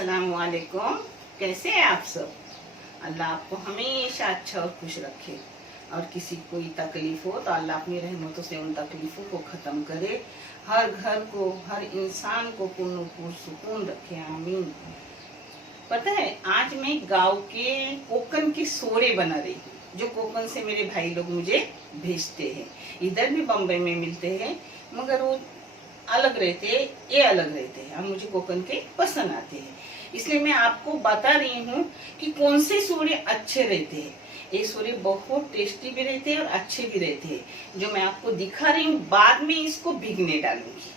अस्सलाम वालेकुम। कैसे हैं आप सब? अल्लाह आपको हमेशा अच्छा और खुश रखे, और किसी को कोई तकलीफ हो तो अल्लाह अपनी रहमतों से उन तकलीफों को ख़त्म करे, हर घर को, हर इंसान को सुकून रखे, आमीन। पता है, आज मैं गांव के कोकन के सोरे बना रही हूँ, जो कोकन से मेरे भाई लोग मुझे भेजते हैं। इधर भी बम्बई में मिलते हैं, मगर वो अलग रहते हैं, ये अलग रहते हैं, और मुझे कोकन के पसंद आते हैं। इसलिए मैं आपको बता रही हूँ कि कौन से सोरे अच्छे रहते हैं। ये सोरे बहुत टेस्टी भी रहते हैं और अच्छे भी रहते हैं, जो मैं आपको दिखा रही हूँ। बाद में इसको भिगने डालूंगी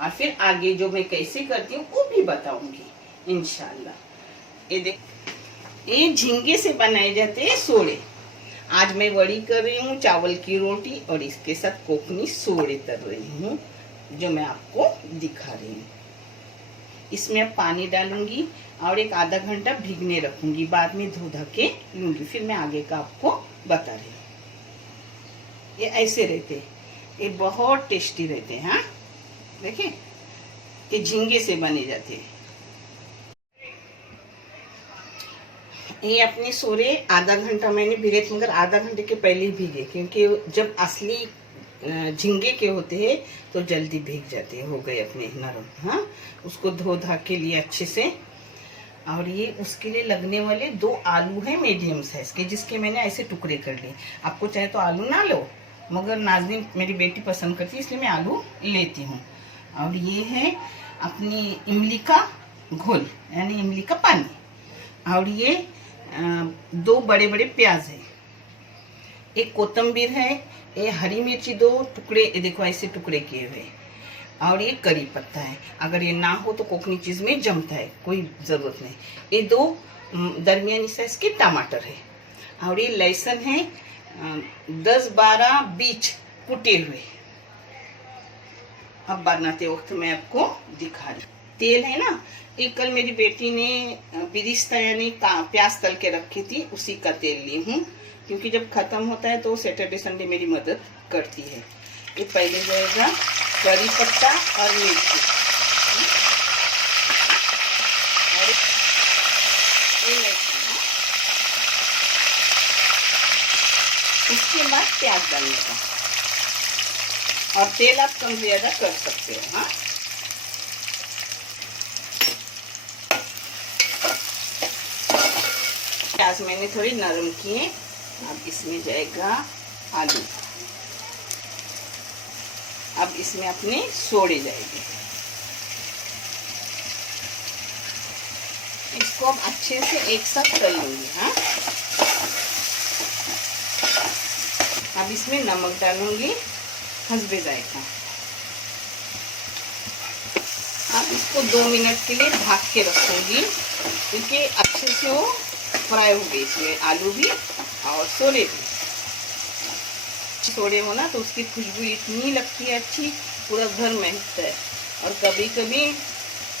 और फिर आगे जो मैं कैसे करती हूँ वो भी बताऊंगी इंशाल्लाह। ये देख, ये झींगे से बनाए जाते हैं सोरे। आज मैं वड़ी कर रही हूँ, चावल की रोटी, और इसके साथ कोकनी सोरे तर रही हूँ, जो मैं आपको दिखा रही हूँ। इसमें अब पानी डालूंगी और एक आधा घंटा भीगने रखूंगी, बाद में धो धा के लूंगी। फिर मैं आगे का आपको बता रही हूँ। ये ऐसे रहते हैं, ये बहुत टेस्टी रहते हैं। हाँ देखिए, ये झींगे से बने जाते हैं। ये अपने सोरे आधा घंटा मैंने भिगे थे, मगर आधा घंटे के पहले ही भीगे, क्योंकि जब असली झींगे के होते हैं तो जल्दी भीग जाते हैं, हो गए अपने नरम। हाँ, उसको धो धा के लिए अच्छे से। और ये उसके लिए लगने वाले 2 आलू हैं मीडियम साइज के, जिसके मैंने ऐसे टुकड़े कर लिए। आपको चाहे तो आलू ना लो, मगर नाज़नीन मेरी बेटी पसंद करती है, इसलिए मैं आलू लेती हूँ। और ये है अपनी इमली का घोल, यानी इमली का पानी। और ये 2 बड़े बड़े प्याज है, एक कोतंबीर है, ये हरी मिर्ची 2 टुकड़े, देखो ऐसे टुकड़े किए हुए, और ये करी पत्ता है। अगर ये ना हो तो कोकनी चीज में जमता है, कोई जरूरत नहीं। ये 2 दरमियानी साइज के टमाटर है, और ये लहसुन है 10-12 बीज कुटे हुए। अब बनाते वक्त मैं आपको दिखा रही। तेल है ना, एक कल मेरी बेटी ने बिरिस्ता यानी प्याज तल के रखी थी, उसी का तेल ली हूँ, क्योंकि जब खत्म होता है तो सैटरडे संडे मेरी मदद करती है। ये पहले जाएगा करी पत्ता और मिर्ची, और ये लहसुन। उसके बाद प्याज डालने का, और तेल आप कम ज्यादा कर सकते हो। हाँ, प्याज मैंने थोड़ी नरम किए। अब इसमें जाएगा आलू, अब इसमें अपने सोड़े जाएंगे। इसको अब अच्छे से एक साथ कर लूंगी। हाँ, अब इसमें नमक डालूंगी हस्बे जायका। अब इसको 2 मिनट के लिए ढक के रखूंगी, क्योंकि अच्छे से वो फ्राई हो गई, इसमें आलू भी और सोले भी। सोले हो ना तो उसकी खुशबू इतनी लगती है अच्छी, पूरा घर महकता है। और कभी कभी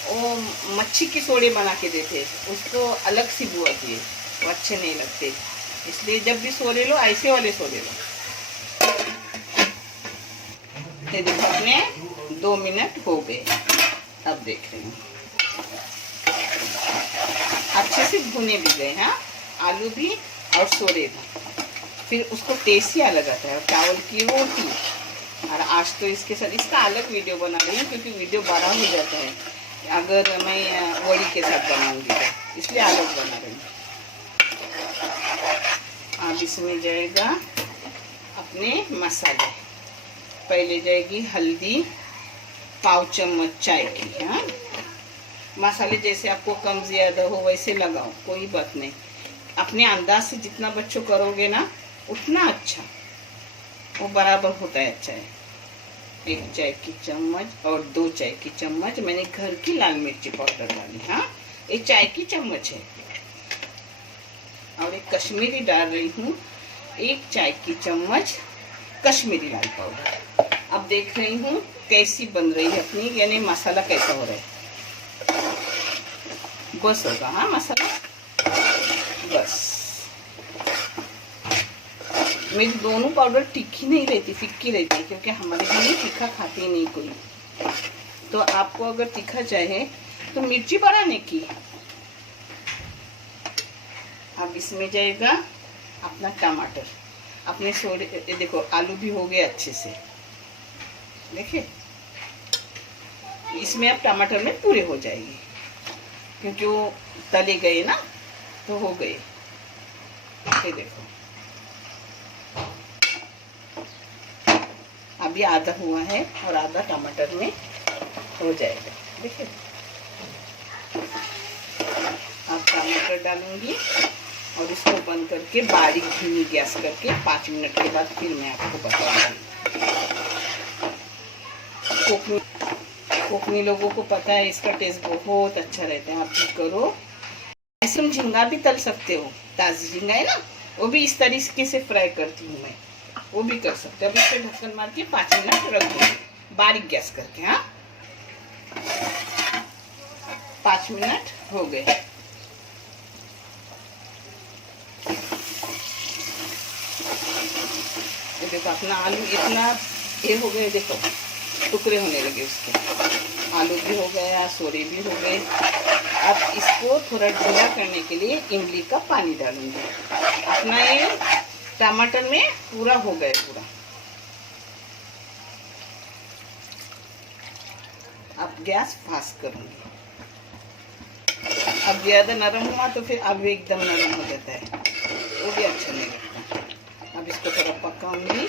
वो मच्छी के सोले बना के देते, उसको अलग सी बू आती है, वो अच्छे नहीं लगते। इसलिए जब भी सोले लो, ऐसे वाले सोले लो। ये देखो, अपने 2 मिनट हो गए। अब देख रही हूँ अच्छे से भुने भी गए हैं, आलू भी और सोरे भी। फिर उसको टेस्ट ही अलग आता है। और चावल की रोटी, और आज तो इसके साथ इसका अलग वीडियो बना रही हूँ, क्योंकि वीडियो बड़ा हो जाता है अगर मैं वड़ी के साथ बनाऊंगी तो, इसलिए अलग बना रही हूँ। अब इसमें जाएगा अपने मसाले। पहले जाएगी हल्दी, पाव चम्मच चाय की। हाँ, मसाले जैसे आपको कम ज्यादा हो वैसे लगाओ, कोई बात नहीं। अपने अंदाज से जितना बच्चों करोगे ना, उतना अच्छा, वो बराबर होता है। अच्छा है। 1 चाय की चम्मच और 2 चाय की चम्मच मैंने घर की लाल मिर्ची पाउडर डाली। हाँ, 1 चाय की चम्मच है। और एक कश्मीरी डाल रही हूँ, 1 चाय की चम्मच कश्मीरी लाल पाउडर। अब देख रही हूँ कैसी बन रही है अपनी, यानी मसाला कैसा हो रहा है। बस होगा। हाँ, मसाला बस। मेरी दोनों पाउडर तीखी नहीं रहती, फिक्की रहती है, क्योंकि हमारे घर में तीखा खाते नहीं कोई। तो आपको अगर तीखा चाहे तो मिर्ची बढ़ाने की, अब इसमें जाएगा अपना टमाटर, अपने सोडे, ये देखो आलू भी हो गए अच्छे से, देखिए इसमें अब टमाटर में पूरे हो जाएंगे क्योंकि वो तले गए ना तो हो गए। ये देखो अभी आधा हुआ है और आधा टमाटर में हो जाएगा। देखिए अब टमाटर डालूंगी और इसको बंद करके बारीक धीमी गैस करके 5 मिनट के बाद फिर मैं आपको बताऊंगी। कोकनी लोगों को पता है इसका टेस्ट बहुत अच्छा रहता है, आप भी करो। ऐसे हम झींगा भी तल सकते हो, ताजी झींगा है ना, वो भी इस तरीके से फ्राई करती हूँ मैं, वो भी कर सकते हो। अब इस पे ढक्कन मार के 5 मिनट रख दो बारीक गैस करके। हाँ 5 मिनट हो गए। ये देखो अपना आलू इतना ये हो गए, देखो टुकड़े होने लगे उसके, आलू भी हो गया, सोरे भी हो गए। अब इसको थोड़ा ढीला करने के लिए इमली का पानी डालूंगी। अपना ये टमाटर में पूरा हो गया पूरा। अब गैस फास्ट करूंगी। अब ज़्यादा नरम हुआ तो फिर अब एकदम नरम हो जाता है, वो भी अच्छा नहीं लगता। अब इसको थोड़ा पकाऊंगी।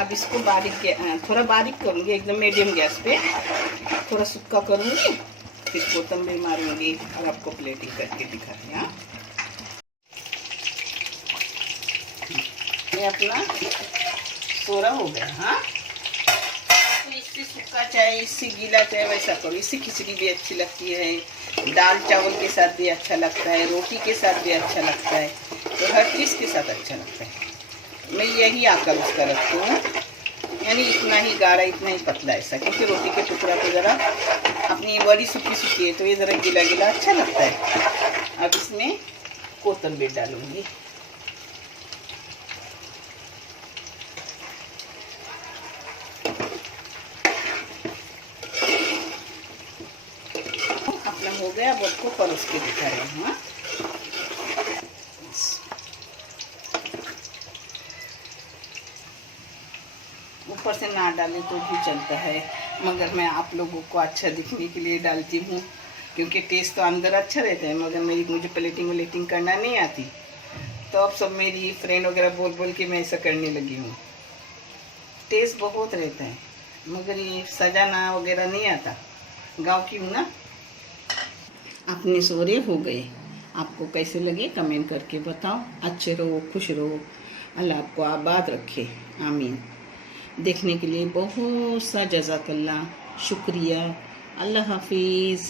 अब इसको थोड़ा बारीक करूंगी, एकदम मीडियम गैस पे थोड़ा सूखा करूंगी, फिर कोतंबरी मारूंगी और आपको प्लेटिंग करके दिखाती हूँ। ये अपना सोरा हो गया। हाँ तो इससे सूखा चाहे, इससे गीला चाहे, वैसा करो। इससे खिचड़ी भी अच्छी लगती है, दाल चावल के साथ भी अच्छा लगता है, रोटी के साथ भी अच्छा लगता है, तो हर चीज़ के साथ अच्छा लगता है। मैं यही आकर उसका रखती हूँ, यानी इतना ही गाढ़ा इतना ही पतला ऐसा, क्योंकि रोटी के टुकड़ा तो ज़रा अपनी बड़ी सूखी सूखी है तो ये ज़रा गीला गीला अच्छा लगता है। अब इसमें कोतंबीर डालूंगी। अपना हो गया, अब उसको परोस के दिखा रहे हैं। हाँ ऊपर से ना डालें तो भी चलता है, मगर मैं आप लोगों को अच्छा दिखने के लिए डालती हूँ, क्योंकि टेस्ट तो अंदर अच्छा रहता है। मगर मुझे प्लेटिंग करना नहीं आती, तो अब सब मेरी फ्रेंड वगैरह बोल बोल के मैं ऐसा करने लगी हूँ। टेस्ट बहुत रहता है मगर ये सजाना वगैरह नहीं आता, गाँव की हूँ ना। अपने सोरे हो गए, आपको कैसे लगे कमेंट करके बताओ। अच्छे रहो, खुश रहो, अल्लाह आपको आबाद रखे, आमीन। देखने के लिए बहुत सा जज़ाकल्लाह, शुक्रिया, अल्लाह हाफिज़।